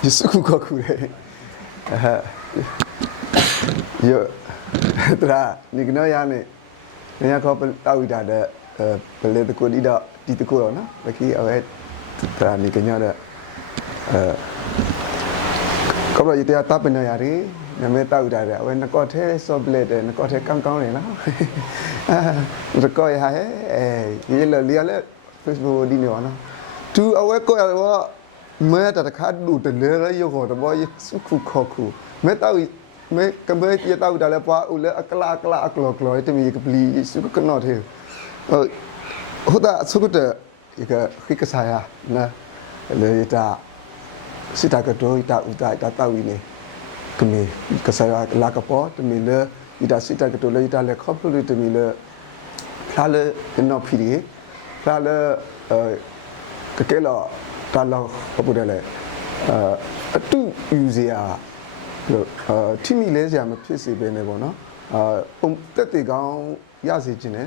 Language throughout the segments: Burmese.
Yesu kukakure. Yo, tra ni kena yani, ni aku tahu dah ada beli teko tidak di teko na, bagi awet tra ni kena ada. Kalau itu ya tak benar yari, nama tahu dah ada. Awet nak kau teh soblet, nak kau teh kang ni lah. Nak kau ya ini le lihat le Facebook di ni mana. Tu awet kau awak မဲတတခါဒူတလဲရယောတော့ဘောစုခုခေါခုမဲတောက်မဲကမဲပြတောက်တယ်လဲပွားဦးလဲအကလာကလောကလောတမီကပလီစုကနော့သေးဟိုတာစုကတဲ့ကခိကဆာယာနာလေတာစစ်တာကတော့တာဥတာတောက်ဝီနေကမေကဆာယာလာကပေါ်တမီလဲဤတာစစ်တာကတော့လေတာလဲခေါပလူတမီလဲဖလာလဲနော်ဖီရီဖလာလဲကကဲလောတာလောဘာလို့လဲအတူယူစရာထိမိလဲစရာမဖြစ်စေဘဲနဲ့ပေါ့နော်ပုံတက်တေကောင်းရစေခြင်းနဲ့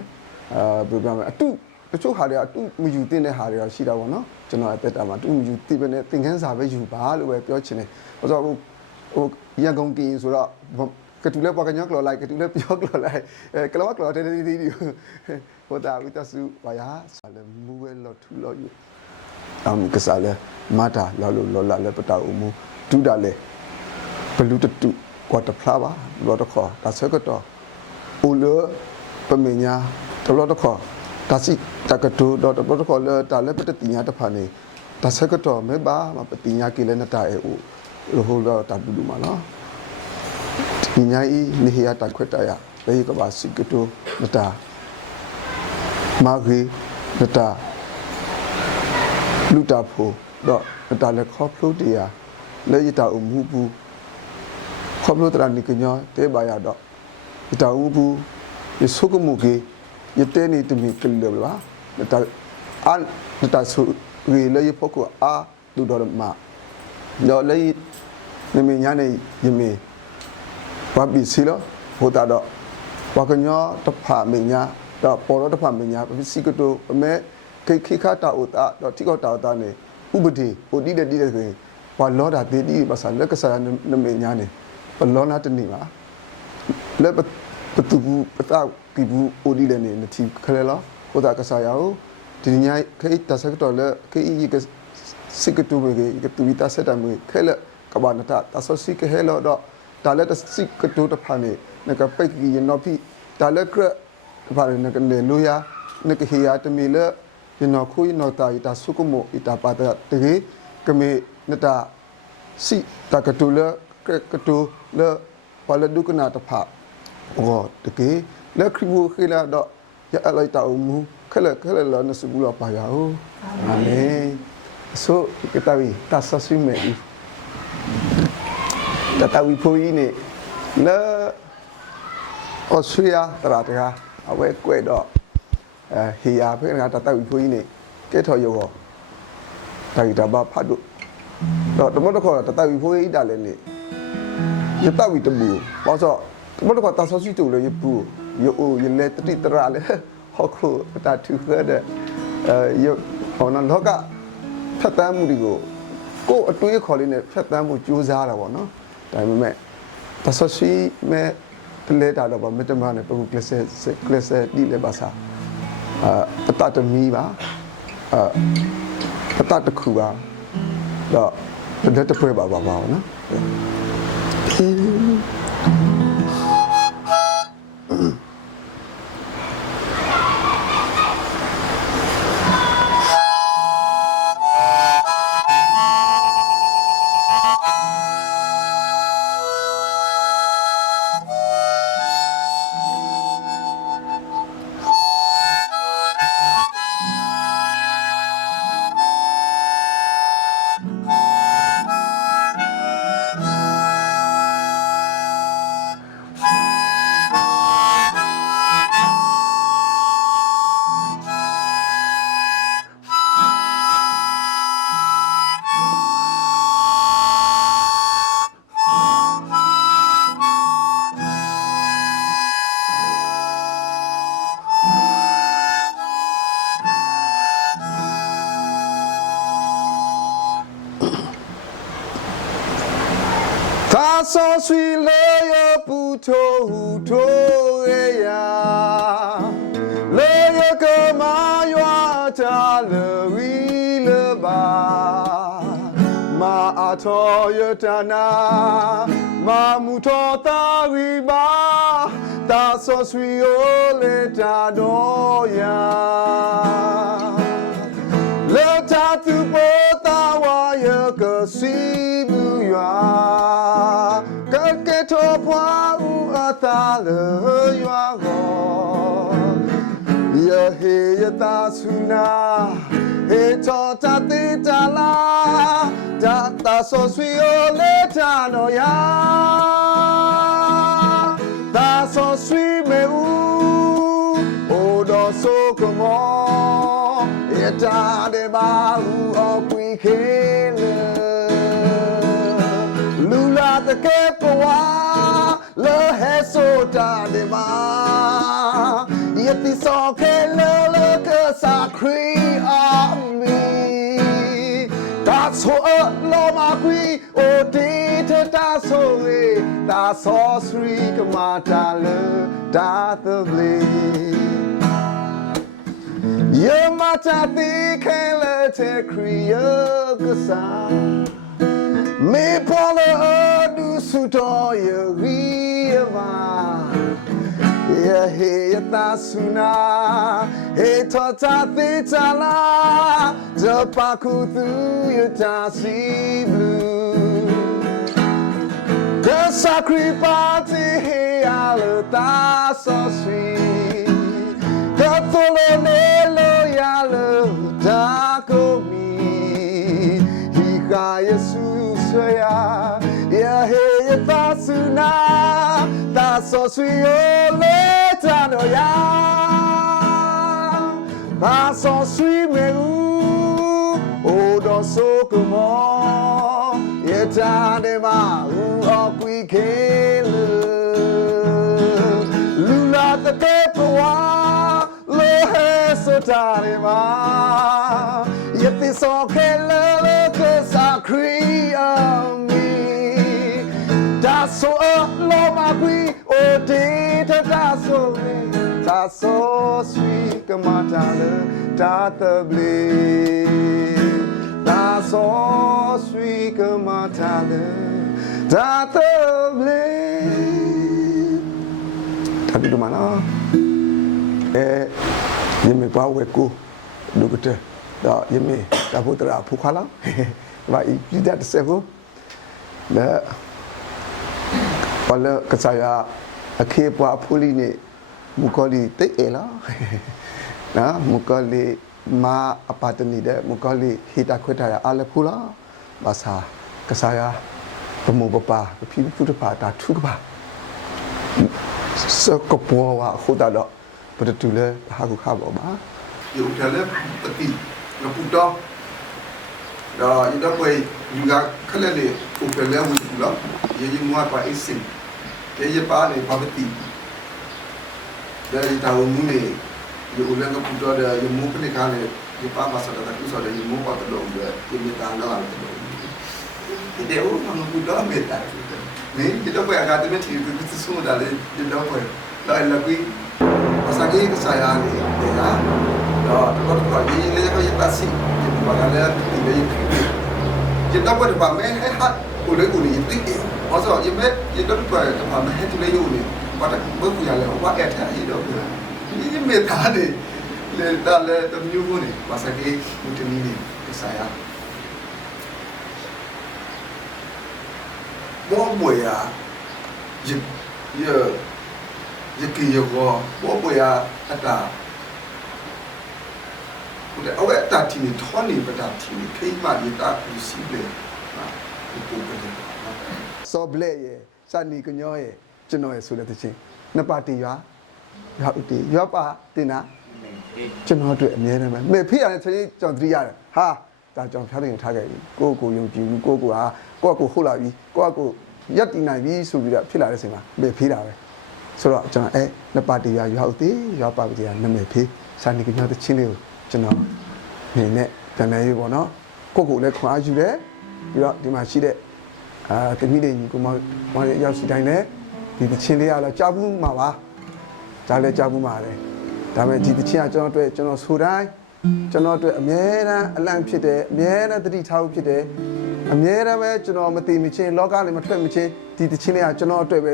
ဘယ်လိုပြောမလဲအတူတချို့ဟာတွေအတူမယူတဲ့ဟာတွေရှိတာပေါ့နော်ကျွန်တော်အသက်တာမှာအတူမယူသိပဲနဲ့သင်ခန်းစာပဲယူပါလို့ပဲပြောချင်တယ်ဘာလို့ဟိုရန်ကုန်ကင်းဆိုတော့ကတူလဲပေါ်ကညောကလောလိုက်ကတူလဲပြောကလောလိုက်ကလောကလောတဲ့ဒီဟိုတာဝိတဆုဝါယာဆိုလဲမူဝဲလောထူလောယူကစားလဲမာတာလာလို့လောလာလဲပတာဦးမူဒူတာလဲဘလူတတူကွာတဖလာပါလောတခေါ်ဒါဆက်ကတော့ဦးလပမညာတလောတခေါ်ဒါစီတကတူတော့တလောတခေါ်လဲတာလဲပတတိညာတဖာနေဒါဆက်ကတော့မဲပါမပတိညာကေလဲနတာအဲဦးဟိုလောတာဘူးမလားဒီညာဤနေရတာခွတ်တရလေကပါစီကတူနတာမာဂီနတာလူတာဖို့တော့တာလက်ခေါပလို့တရားလေရတာအမှုဘူးခေါပလို့တရနိကညတဲပါရတော့ရတာအမှုဘူးရဆုကမှုကေရတဲနေတမီကလဘလာတာအာတာဆုရေလေဖို့ကအာဒူတော်မှာတော့လေနမညာနေယမေဘာပီစီလောဟိုတာတော့ဘာကညတဖာမညာတော့ပေါ်တော့တဖာမညာပစီကတိုအမဲခိခတာဥတာတော့တိကောတာတာနေဥပဒေဟိုတိတဲ့ဆိုရင်ဘာလောတာတေတိပါစလက်ကစားနမေညာနေဘလောနာတနေပါလက်ပတူပတာကိဘူးအိုဒီလည်းနေတိခလဲလောဟိုတာကစားရအောင်ဒီညာခိတဆက်တော်လက်ခိကစကတူဘေကတူဝီတာဆက်တမခဲလကဘာနတာတဆစီကဟဲလောတော့တာလက်တစကတူတဖာနေနကပိတ်ကြီးနော်ဖိတာလက်ကဖာနေကနေလူယာနကဟီယာတမီလက်ยนอคุยนอตาอิตาสุกุโมอิตาปาตะตะเกกะเมนตาสิตะกะตุเลกะตุเลปาลดุกนาตะภะโอตะเกเลคริบูခိလာတော့ရအလိုက်တာအမှုခက်လက်လောနစဘူးလောပါရအောင်အာမင်ဆိုကတဝီတဆဆွေမေတတဝီဖိုးနေလဲဩစတြေးလျတရာတရာအဝဲကွဲ့တော့ဟီယာဖေကတတဝီဖိုးနေကဲထော်ရောတာဂီတာဘာဖတ်တော့တမတ်ခေါ်တတဝီဖိုးဣတာလည်းနေရတဝီတဘူပေါ့ဆိုတမတ်ခေါ်တဆစီတူလည်းပူယောယလေတတိတရာလေဟောခုတာထူခဲ့တဲ့ယောဟောနလောကဖြတ်တမ်းမှုတွေကိုအတွေးခေါ်လေးနဲ့ဖြတ်တမ်းမှုကြိုးစားတာပေါ့နော်ဒါပေမဲ့တဆစီမဲ့ကလေတာတော့မတမနဲ့ပူကလစ်ဒီလေပါစာအတတမီပါအတတခုပါတော့လက်တပွဲပါနော်他说谁了也不偷偷呀，了也个嘛呀他了为了吧，马阿托也他那马木托大为吧，他说谁有了他多呀。了他都不打我一个水不远，个个头发乌阿达了远个，也黑也大树那，黑草扎地扎啦，扎说水有了他诺呀，他说水没乌，我都说个么。Ta de ba u o quy khe le lula de ke kwa le he so ta de ba yeti so ke le ke sa kri a mi that's so lo ma kwi o ti te ta so le ta so sri ka ta le ta the ble ye mata ti kele te kriya kasa me pole adu suto ye riva ye he ta suna he to ta ti tala the paku tu ye ta si blue the sacrifice he ala ta so sweet Katolo nelo yalo dako mi Hika Jesus ya ya he tasuna taso suyo le tano ya taso sui me odo so como yetane ma u okwi kele lula the kepoa Sotarima, yet this all can look as a cream me. That's so low, my queen, oh, data, that's so sweet, come on, Tata Blade. That's so sweet, come on, Tata Blade. Tapi di mana? Yeme pa weko dokter da yeme da putra phu khala ba i that sevo da wala kasaya akhe pa phuli ni mukoli te ela na mukoli ma apatani de mukoli hita khweta ya ala phula basa kasaya pamu papa phi phu ta pa ta thu ba sa ko po wa khoda do but to le ha ku kha ba ba you tell him pati na puto da ida poi you ga khale le ku pe le wu ku la ye yi mo pa isin ke ye pa le pa pati da ita wo mu ne you le ga puto da you mo pe ne ka le ye pa ma sa da ku so da you mo pa ta lo de ye me ta na la de de o ma ku do me ta ne ida poi aga de me ti ku ti su da le ida poi la qui Pasagi ke saya ni, ya. Kalau pagi ni saya pergi taksi, jadi bagaimana tiba ini. Jadi apa tu pamer hat, udah itu. Masa jadi tu pamer hat tu ni. Pada berkuya le, apa ada itu. Ini meta ni, le dah temu ni. Pasagi macam ni ke saya. Boleh ya, Yaki yogo, boya ata. Udah awak tak tini thoni pada tini, kaya dia tak possible. Itu betul. So ble ye, sani kunyo ye, cino ye sudah tu cing. Napati ya, ya uti, ya pa tina. Cino tu ni mana? Me phi ada cini contoh ya, ha. Tak contoh hari ini thage, ko yung jiu, ko hula bi, ko yat ina bi sudah phi ada sih mah, me phi ada. ဆိုတော့ကျွန်တော်နှစ်ပါတီရရောက်သေးရွာပါတီရနာမည်ဖေးစာနေကညတဲ့ချင်းလေးကိုကျွန်တော်နေနဲ့ပြန်နေရေးပေါ့နော်ကိုလည်းခွန်အားယူတယ်ပြီးတော့ဒီမှာရှိတဲ့ တမီးတွေညီကိုမောင်ရောက်စီတိုင်းလည်းဒီတချင်းလေးကတော့ကြောက်ဘူးမှာပါဒါလည်းကြောက်ဘူးမှာလေဒါပေမဲ့ဒီတချင်းကကျွန်တော်တို့ကျွန်တော်ဆိုတိုင်းကျွန်တော်တို့အမြဲတမ်းအလန့်ဖြစ်တယ်အမြဲတမ်းသတိထားဖို့ဖြစ်တယ်အမြဲတမ်းပဲကျွန်တော်မသိမချင်းလောကလေးမထွက်မချင်းဒီတချင်းလေးကကျွန်တော်အတွက်ပဲ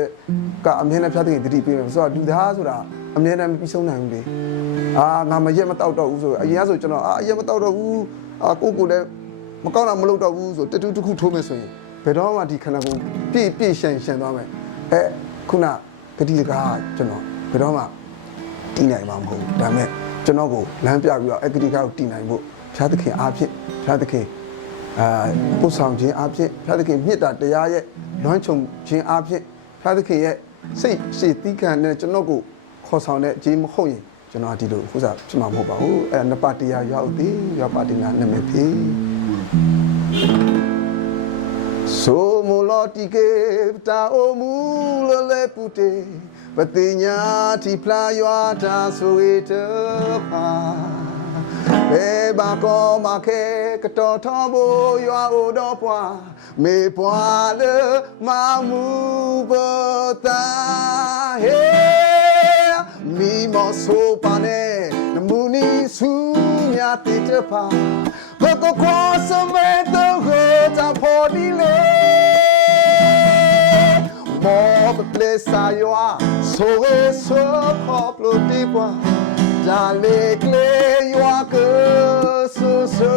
ကအမြဲတမ်းဖျားတဲ့သတိပေးမယ်ဆိုတော့လူသားဆိုတာအမြဲတမ်းမပြီးဆုံးနိုင်ဘူးလေငါမရက်မတောက်တော့ဘူးဆိုအရင်ကဆိုကျွန်တော်အရက်မတောက်တော့ဘူးကိုလည်းမကောင်းတာမလုပ်တော့ဘူးဆိုတတူးတစ်ခုထိုးမယ်ဆိုရင်ဘယ်တော့မှဒီခန္ဓာကိုယ်ပြည့်ရှန်သွားမယ်ခုနဂတိတကားကျွန်တော်ဘယ်တော့မှတည်နိုင်မှာမဟုတ်ဘူးဒါပေမဲ့ကျွန်တော်ကိုလမ်းပြပြီးတော့ဂတိတကားကိုတည်နိုင်ဖို့ဖျားသခင်အားဖြင့်ဖျားသခင်ပို့ဆောင်ခြင်းအားဖြင့်ဖျားသခင်မြတ်တာတရားရဲ့လွမ်းခြုံခြင်းအားဖြင့်ဖျားသခင်ရဲ့စိတ်ရှည်တီးခံတဲ့ကျွန်တော်ကိုခေါ်ဆောင်တဲ့အခြင်းမဟုတ်ရင်ကျွန်တော်ဒီလိုဥစားဖြစ်မှာမဟုတ်ပါဘူးနပတရားရောက်သည်ရောက်ပါတင်နာနာမည်ဖြစ်Somoloti ke ta omul le pute patinya ti playo ta soite pa e ba ko ma ke kato thobo yo o do pwa me pwa le ma mu bo ta he mi mo so pa ne mu ni su nya ti te pa Boko cross me the road up for the More place you are so popular deep Jale clay you are good so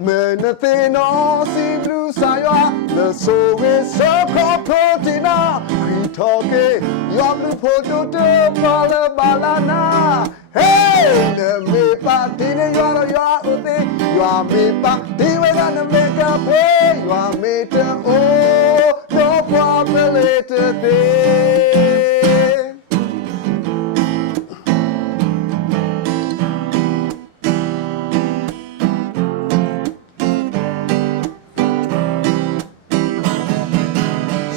Men nothing no see blue saya the so is so popular we talking you are blue photo to balana Hey, me party you are me party we gonna make a pay you are me to oh no problem later day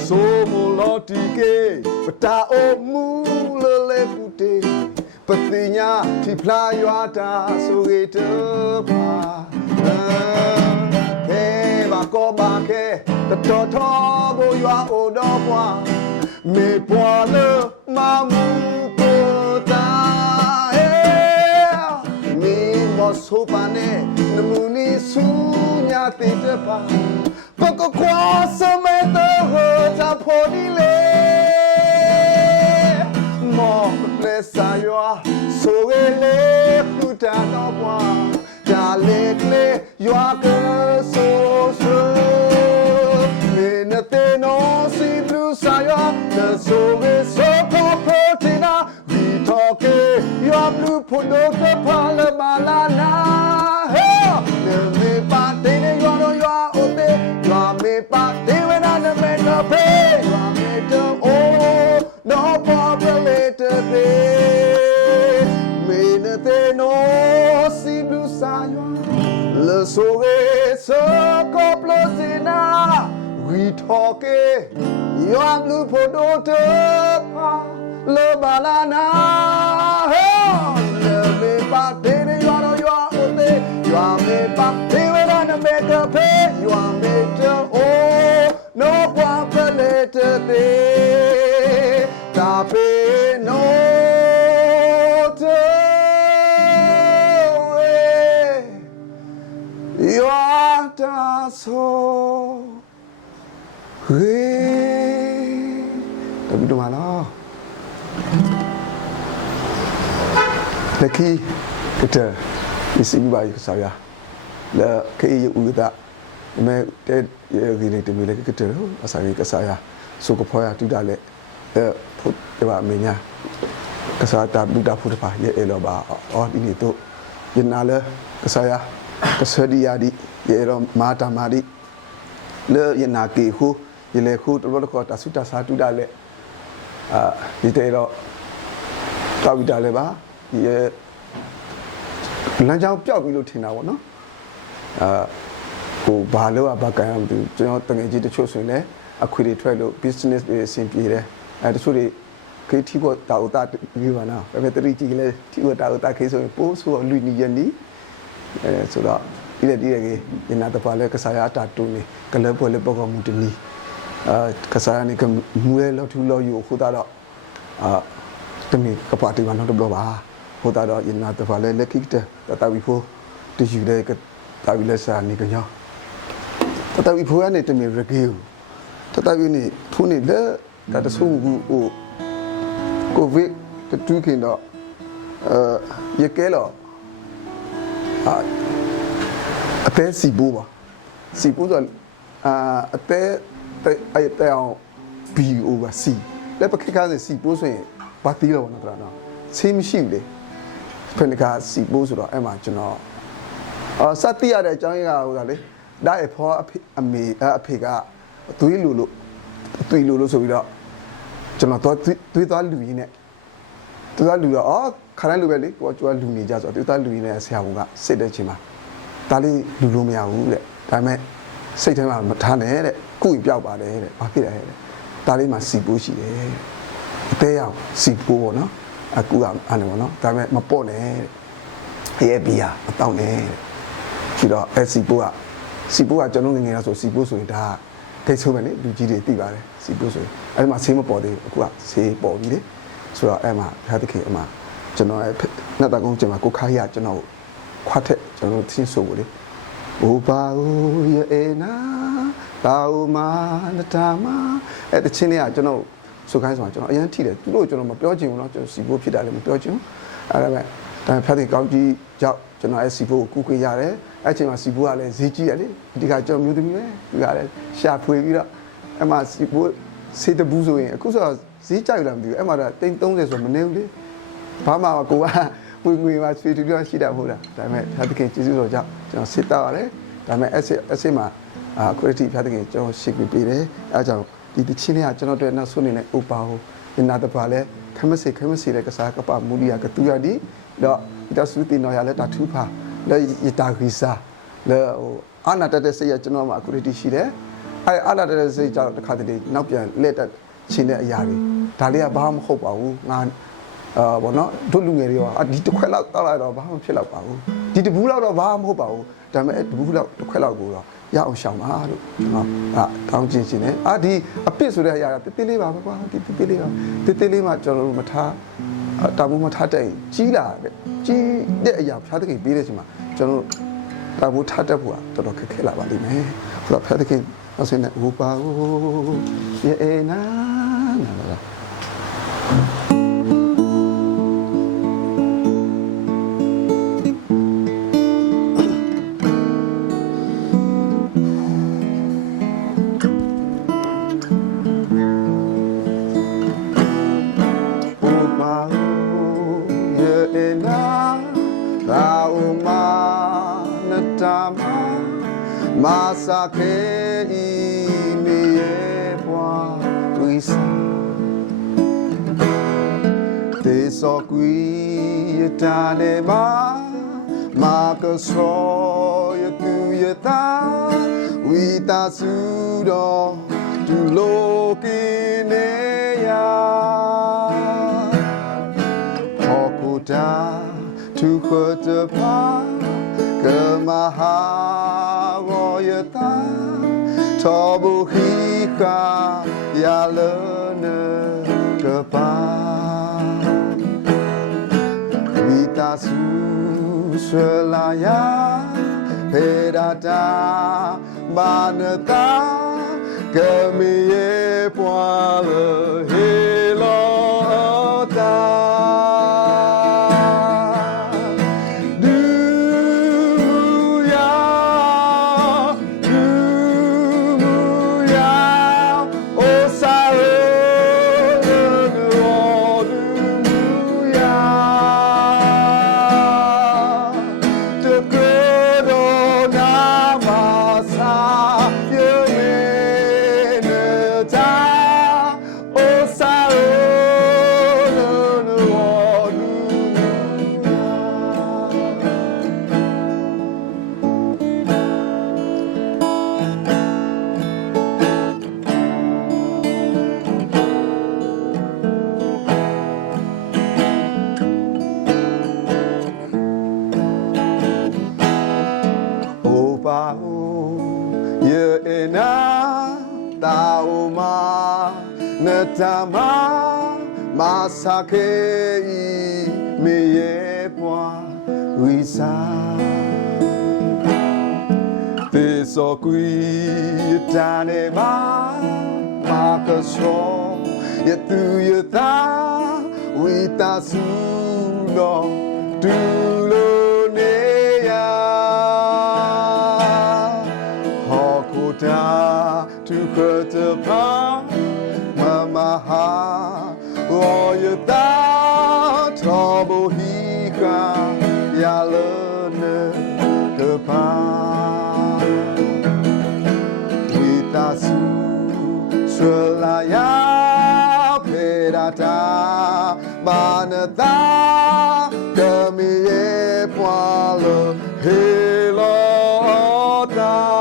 So moloti ke pata o mu le pute Patinya ti playo ata sugete pa ke ba ko ba ke to bo yo o do pwa me pwa le ma mu ko ta me mo so pa ne mu ni su nya ti te pa ko kwa so me to ho ta pho ni le More place you are so ele puta no boa Jale you are so Minute no see blue saya the so is so proteina we talk you are blue put no the palamalana hey me party you are ote you are me party when I make a pay you are me to oh no problem later day minute no see blue sayo le soe so complosina we talk you are blue photo le balana le me party you are ote you are me party when I make a pay you are me to oh no problem later day Tapi no you are the so Tapi tu mana Lagi kita isi bayi saya la ke uda me te gini te mele kita asal ke saya so ko phoya tu da le phut de ba me nya ka sa ta buddha phut pa ye elo ba o ini tu yena le ke saya ke sedi ya di ye elo mata mari le yena ke hu ye le khu to ko ta su ta sa tu da le di te elo ta buddha le ba ye လမ်းကြောင်းပြောက်ပြီလို့ထင်တာပေါ့နော်ဟိုဘာလို့ဘာကံအောင်ကျွန်တော်တငယ်ကြီးတချို့ဆိုရင်လည်းအခွေတွေထွက်လို့ business တွေအဆင်ပြေတယ်တချို့တွေခေတီကိုတာဥတာပြီးပါနော်ပဲတရီကြီးလည်းတီကိုတာဥတာခေဆိုရင်ပိုးဆိုလူနီယနီဆိုတော့ ဒီလေဒီလေရနာတပါလေကစားရတာတူနေကလပွဲလေပေါကမှုတနီကစားရနေကမူလေလောက်ထူလောက်ယူခုတာတော့တမီကပါတီမနောက်တော့ပါခုတာတော့ရနာတပါလေလက်ခိတဲ့တာဝီဖိုတယူလေကတာဝီလက်စာနေကညောတာဝီဖိုကနေတမီရကေတာဝီနေဖူးနေလေတာတဆူကူကိုဗစ်တူးခင်တော့ရကဲတော့အသေးစီပူပါစီပူဆိုအသေးအဲ့တဲ့အောင် B over C လက်ပခက်ကားစီပူဆိုရင်ဘာတီးတော့နော်တော့ဆေးမရှိဘူးလေဖက်နကစီပူဆိုတော့အဲ့မှာကျွန်တော်စတိရတဲ့အကြောင်းရင်းကဟိုကလေဒါအဖော်အမေအဖေကသွေးလူလို့ဆိုပြီးတော့ကျွန်တော်သွေးသွားလူရင်းနဲ့သူကလူတော့ခါတိုင်းလူပဲလေကိုကလူနေကြဆိုတော့သူကလူရင်းနဲ့ဆရာဝန်ကစစ်တဲ့ချိန်မှာဒါလေးလူလို့မရဘူးတဲ့ဒါပေမဲ့စိတ်ထဲမှာမထားနဲ့တဲ့ကုရင်ပြောက်ပါတယ်တဲ့ဘာဖြစ်လဲတဲ့ဒါလေးမှာစီပိုးရှိတယ်အသေးအောင်စီပိုးပေါ့နော်အခုကအဲ့လိုပေါ့နော်ဒါပေမဲ့မပေါ့နဲ့တဲ့ရဲ့ဘီယာမတောင်းနဲ့တဲ့ပြီးတော့အဲ့စီပိုးကကျွန်တော်ငငယ်တော့ဆိုစီပိုးဆိုရင်ဒါထိတ်ဆိုးပဲလေလူကြီးတွေသိပါတယ်စီပိုးဆိုရင်အဲ့ဒီမှာဆေးမပေါ်သေးဘူးအခုကဆေးပေါ်ပြီလေဆိုတော့အဲ့မှာဖတ်တခေအမှကျွန်တော်ရဲ့နှစ်တကုန်းကျွန်တော်ကိုခါရကျွန်တော်ခွတ်ထက်ကျွန်တော်သင်းဆိုကိုလေအိုပါဦးရဲ့နာတာဦးမနတာမအဲ့တချင်းလေးကကျွန်တော်ဆိုခိုင်းဆိုကျွန်တော်အရင်ထိတယ်သူတို့ကျွန်တော်မပြောချင်ဘူးเนาะကျွန်တော်စီဖို့ဖြစ်တာလည်းမပြောချင်ဘူးအဲ့ဒါပဲဒါဖတ်တဲ့ကောင်းကြီးကြောက်ကျွန်တော်အဲ့စီဖို့ကိုကူခွေရတယ်အဲ့ချိန်မှာစီဖို့ကလည်းဈေးကြီးရလေဒီကကျွန်တော်မျိုးသမီးပဲသူကလည်းရှာဖွေပြီးတော့အဲ့မှာစီဖို့စေတဘူးဆိုရင်အခုဆိုဈေးကြိုက်လာမသိဘူးအဲ့မှာတော့တိန်း30ဆိုမနေဘူးလေဘာမှကိုကငွေမှာဆွေတူတူရှိတာမဟုတ်လားဒါပေမဲ့ဖတ်တဲ့ကျေးဇူးတော်ကြောင့်ကျွန်တော်စစ်တာရတယ်ဒါပေမဲ့အစစ်မှာခွေတီဖတ်တဲ့ကျွန်တော်ရှေ့ပေးတယ်အဲကြောင့်ဒီတချင်းလေးကကျွန်တော်တို့နောက်ဆုံးနေနဲ့ဥပါဟိုဒီနာတပါလဲခမစီတဲ့ကစားကပမူလီယာကတူရဒီတော့ဒါစုတင်တော့ရလဲတာထူဖာလဲရတာခီစာလဲဟိုအနာတတဲ့စိတ်ရကျွန်တော်မှာခွေတီရှိတယ်အဲအနာတတဲ့စိတ်ကြောင့်တစ်ခါတည်းနောက်ပြန်လက်တက်ချင်းတဲ့အရာတွေဒါလေးကဘာမှမဟုတ်ပါဘူးငါဘောနော်တို့လူငယ်တွေရောဒီတစ်ခွက်လောက်တောက်လိုက်တော့ဘာမှဖြစ်တော့ပါဘူးဒီတဘူးလောက်တော့ဘာမှမဟုတ်ပါဘူးဒါပေမဲ့တဘူးလောက်တစ်ခွက်လောက်ကိုတော့ရအောင်ရှောင်ပါလို့ကျွန်တော်တောင်းချင်းချင်းနဲ့ဒီအပစ်ဆိုတဲ့အရာကတိတိလေးပါကွာဒီတိတိလေးမှကျွန်တော်တို့မထားတာဘူးမထားတဲ့ကြီးလာတဲ့ကြီးတဲ့အရာဖျားတခင်ပေးတဲ့အချိန်မှာကျွန်တော်တာဘူးထားတတ်ဖို့ကတော်တော်ခက်ခဲလာပါလိမ့်မယ်ဆိုတော့ဖျားတခင်နောက်ဆုံးနဲ့ဟိုပါရေနာမာစာခေဤမြေပွားဝိစာတေစောကွီယတာနေမာကဆောယကူယတာဝိတာစုတော်ဒူလိုကိနေယာဟောကူတာသူခတ်ပါကမဟာTobu hika ya lene kepa Vita su selaya Pedata maneta Kemiye poale helota na tauma netama masake me ye pwa wisa te so kui tane ma ka so ye tu ye ta wita su lo tu lo ne ya ho ko ta tu ko ta pa mama ha o ye ta tho bo hi ka ya lo ne ka pa wita su swala ya ta manata kami ye pwalo hello ta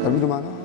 Tapi di mana?